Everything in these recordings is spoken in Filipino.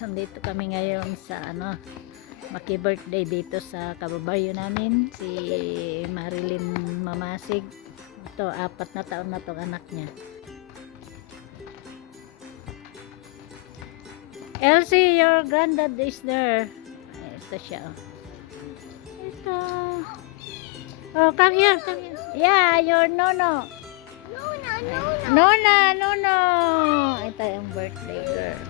nandito kami ngayon sa maki-birthday dito sa kababayo namin, si Marilyn Mamasig. Ito, 4 na taon na tong anak niya. Elsie, your granddad is there. Ito siya. Ito. Oh, come here, come here. Yeah, your Nono. Nona. Ito yung birthday girl.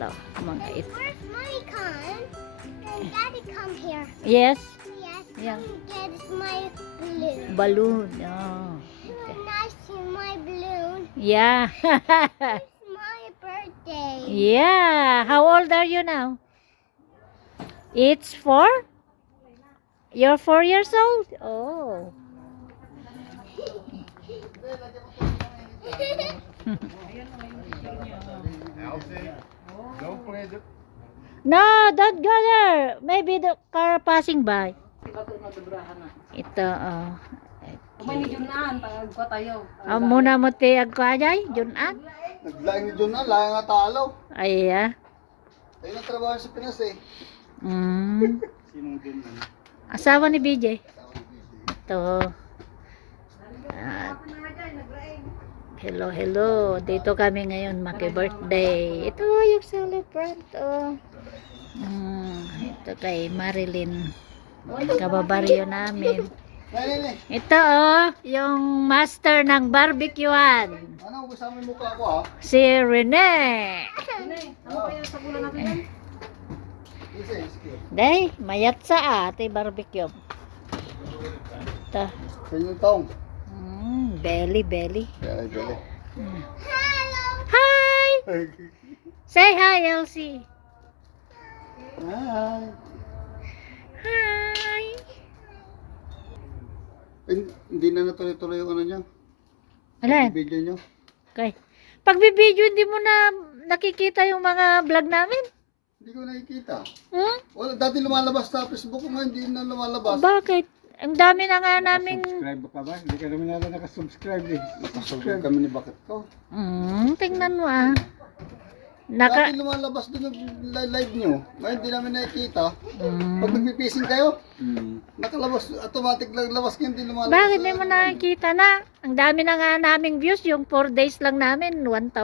Ito, mga ito. Where's my con? And Daddy come here. Yes. Yes. Yeah. Get my balloon. Balloon. Oh. Okay. Nice to my balloon. Yeah. It's my birthday. Yeah. How old are you now? It's 4? You're 4 years old? Oh. No, don't go there. Maybe the car passing by. Ito, oh. Kumay ni Junan, tagwa tayo. Muna mo tiyag ko ajay, Junan. Naglaing ni John na, laing nga talo. Ay, Ayun ang trabaho sa Pinas eh. Sinong John? Asawa ni BJ. Ito. At, hello. Dito kami ngayon, maki-birthday. Ito yung celebrant. Oh. Ito kay Marilyn. Kababaryo namin. Nay. Ito yung master ng barbecuean. Ano, gusto mo yung mukha ko ha? Si Rene. Ano kaya sa bulan natin yan? Sige. Day, mayat sa ate barbecue. Ito. Kanyang taong. Belly. Kaya, dali. Hi! Say hi, Elsie. Hi. Hi! Hindi na natuloy-tuloy yung ano niya. Alin? Video niyo. Okay. Pag bibidyo, hindi mo na nakikita yung mga vlog namin? Hindi ko nakikita. Hmm? Wala, dati lumalabas sa Facebook ko ngayon, hindi na lumalabas. Bakit? Ang dami na nga namin... Subscribe ka ba? Hindi ka naman nata nakasubscribe eh. Nakasubscribe kami ni Bakit ko. Tingnan mo Dati lumalabas doon yung live nyo. Ngayon hindi namin nakikita. Pag nagpipising kayo, nakalabas, automatic lang labas kayo, hindi lumalabas. Bakit hindi mo nakikita na? Ang dami na nga naming views. Yung 4 days lang namin, 1,100.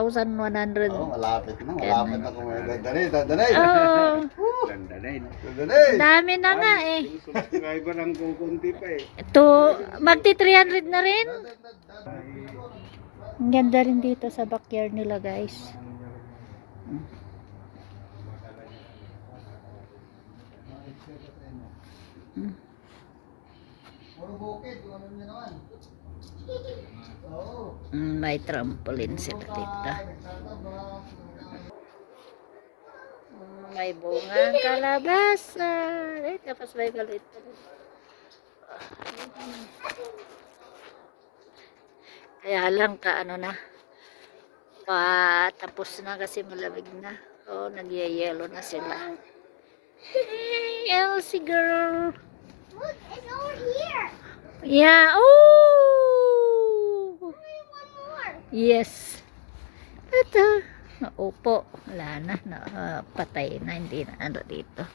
Oo, malapit na. Malapit na kung may dadanay. Oh, Ganda na eh. Dadanay. dami na nga eh. Subscriber lang kukunti pa eh. Ito, magti 300 na rin. Ang ganda rin dito sa backyard nila, guys. May trampoline sila dito. May bungang kalabasa. Tapos may balit. Kaya lang tapos na kasi malamig na. Oh, nagyayelo na sila. Hey, Elsie girl. Look, it's over here. Yeah. Oh. Only one more. Yes. Ito. Opo. Wala na. Patay na. Hindi na dito.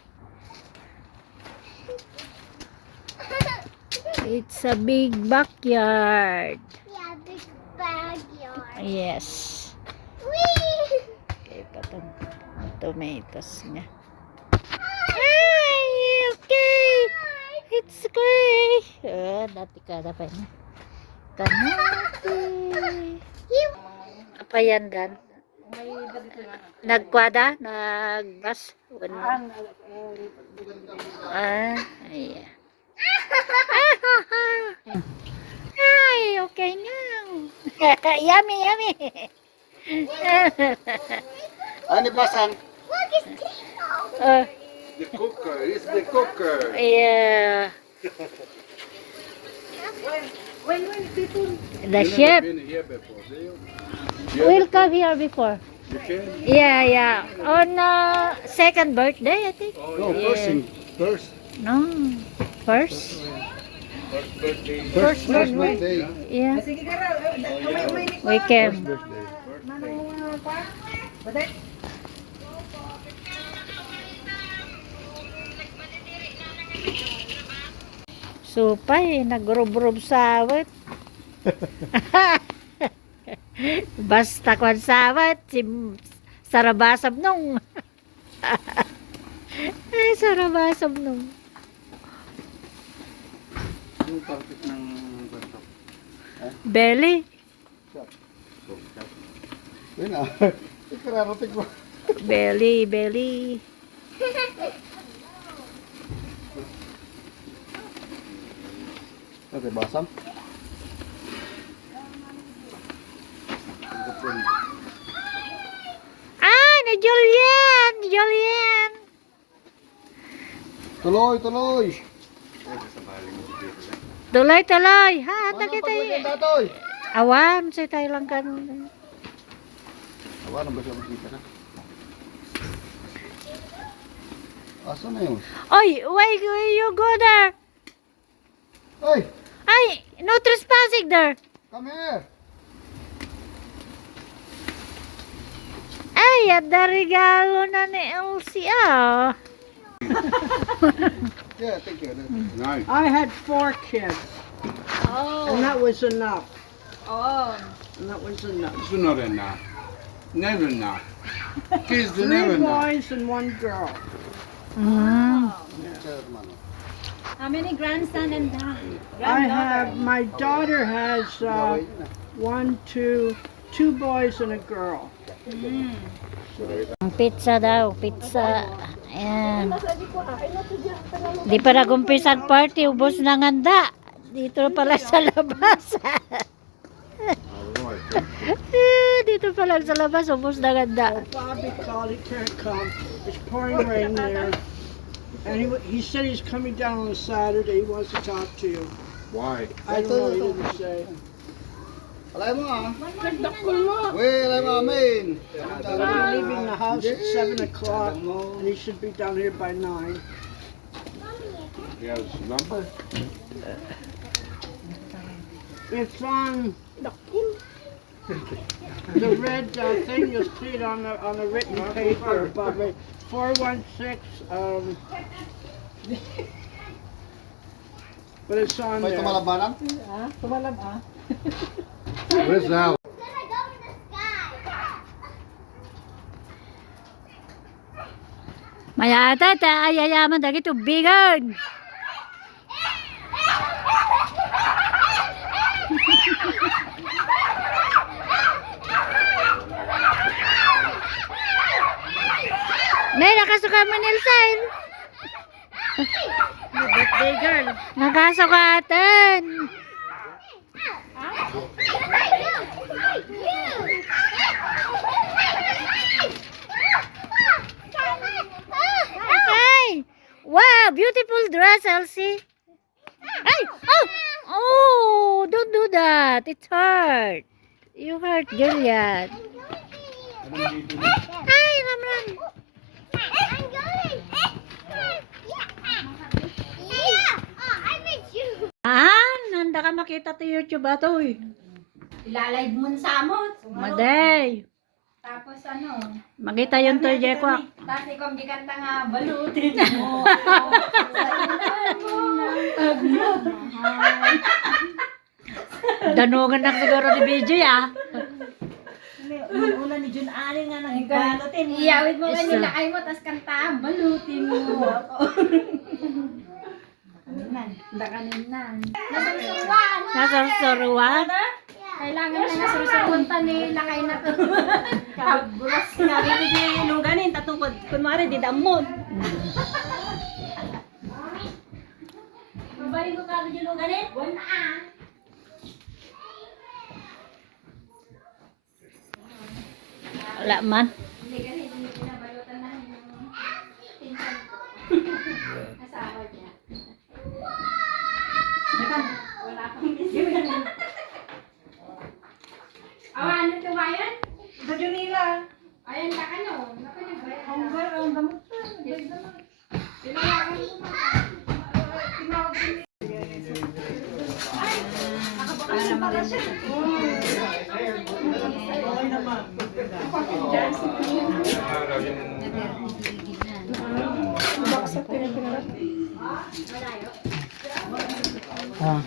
It's a big backyard. Yeah, big backyard. Yes. Whee! Okay, patong tomatoes niya. Hi! Okay! It's okay! Dati ka na pa niya. Kamati! Apa yan, Dan? Nagkwada? Nagbas? Ayan. Ay, okay now. Yummy. Ano pasang? Look, it's Tino. The cooker, it's the cooker. Yeah. When people The chef. Been here before, do you? We'll come here before. You can? Yeah. On second birthday, I think. No, first. No. First? First birthday. Yeah. sige ka raw, We came. Birthday. manong pa. Baday. Supay, nagrob-rob sawat. Basta kwan sawat, si sarabasab nung. Ay, sarabasab nung. Yung partit ng kwento. Belly. Yun ah. Ikararating ko. Belly, belly. Okay, basam. Ah, ni Julian! Julian! Tuloy, tuloy. Tuloy-tuloy. Ha, Ano taki tayo. paglagyan datoy? Awan, sa tayo lang kan. Awa, nang basa masita na. Asa na yun? Oy, why you go there? Ay, Ay, no trespassing there. come here. Ay, ada regalo na ni Elsie, ah. Yeah, thank you. Nice. I had 4 kids, Oh. and that was enough. Oh. And that was enough. It's not enough. Never enough. Kids 3 never enough. boys and 1 girl. Mm. Sir, hermano. How many grandson and I have, my daughter has Gawin na. 1, 2 boys and a girl. Pizza daw, pizza. Ayan. Di pa nag-umpisa ang party, ubos na ng handa. Dito pala sa labas. Dito pala sa labas, ubos na ng handa. Oh, Bobby called, he can't come. It's pouring rain there. And he said he's coming down on a Saturday. He wants to talk to you. Why? I don't know, he didn't say. Alay mo ah. Nagdakol mo. Well, I'm amin. We're leaving the house at 7 o'clock, and he should be down here by 9. He has number? It's on the red thing. You'll see it on the written paper above it. 416. But it's on May there. tumalabanan? Where's that? Gonna go to the sky. Mayata ta ayayaman dagi tubigan. Nay, nakasuka mo Nelson. Birthday girl. Nakasukatan. Ay! Wow, beautiful dress, Elsie. Ay! Oh! Oh! Don't do that. It's hurt. You hurt Julian. Ay, Ramran. I'm going. Yeah. Oh, I met you. Ah, nanda ka makita to YouTube ato eh. Ilalive mo sa amot. Maday. Tapos ano? Makita yun to, Jekwa. Tapos ikaw ang gikanta nga, balutin mo. Sa ilan mo nagmamahal. Danugan na siguro ni BJ ah. Una ni Jun Allen nga nang balutin. Iyawit mo nga nila ay mo, tapos kanta, balutin mo ako. Dakanin. Nasusuruan. Nasursuruan. Kailangan na nasusuruan ni lakay na to. Kabulas nga, bibigyan yung luganin, tatong kunwari, di damon. Mabaling ko kagad yung luganin? Wala. Wala man. Hindi kasi hindi pinabalutan na yung pinsan ko. Asawa niya. Wala akong bisyo. Awa, ano ito ba yan? Badyo nila. Ayan ka ano? Naku, nagbayad. Ang bayad, ang gamot pa. Tinawagan ko pa. Tinawag ko nila. Ay, nakabakasyon pala siya. Okay naman. Ah.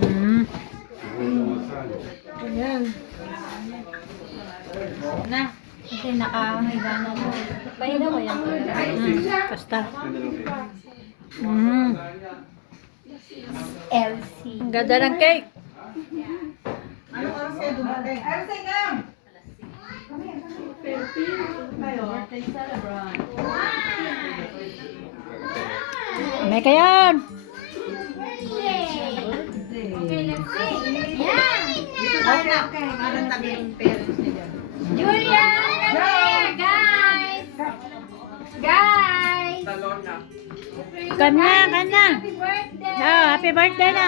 Mm. Ayan. Na. Kasi nakahiga na to. Pahiga ko yan. Basta. Mm. Elsie. Ang ganda ng cake. May kayan. Okay, let's sing. Yeah. Julia, come here, guys. Guys. Kanya. Happy birthday. Oh, happy birthday na.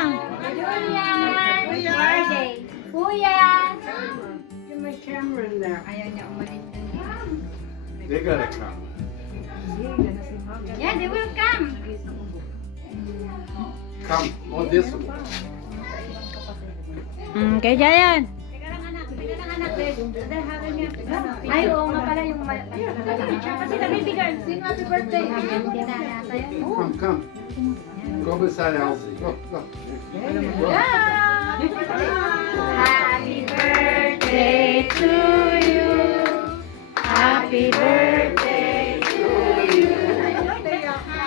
Julia. Birthday. Kuya. Get my camera in there. They're gonna come. Yeah, they will come. Come on this one. Kay Jayan. Ay, oo nga pala yung kasi nabibigay. Sing happy birthday. Hindi na nata yan. Come. Go beside Elsie. Go. Happy birthday to you. Happy birthday.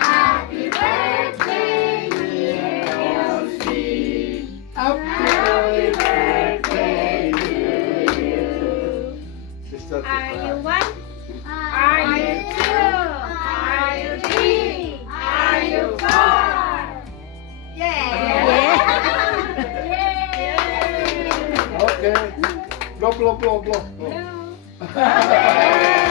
Happy birthday, dear Elsie. Happy birthday to you. Are you one? Are you two? Are you three? Are you four? Yeah! Okay. Blow. Hello.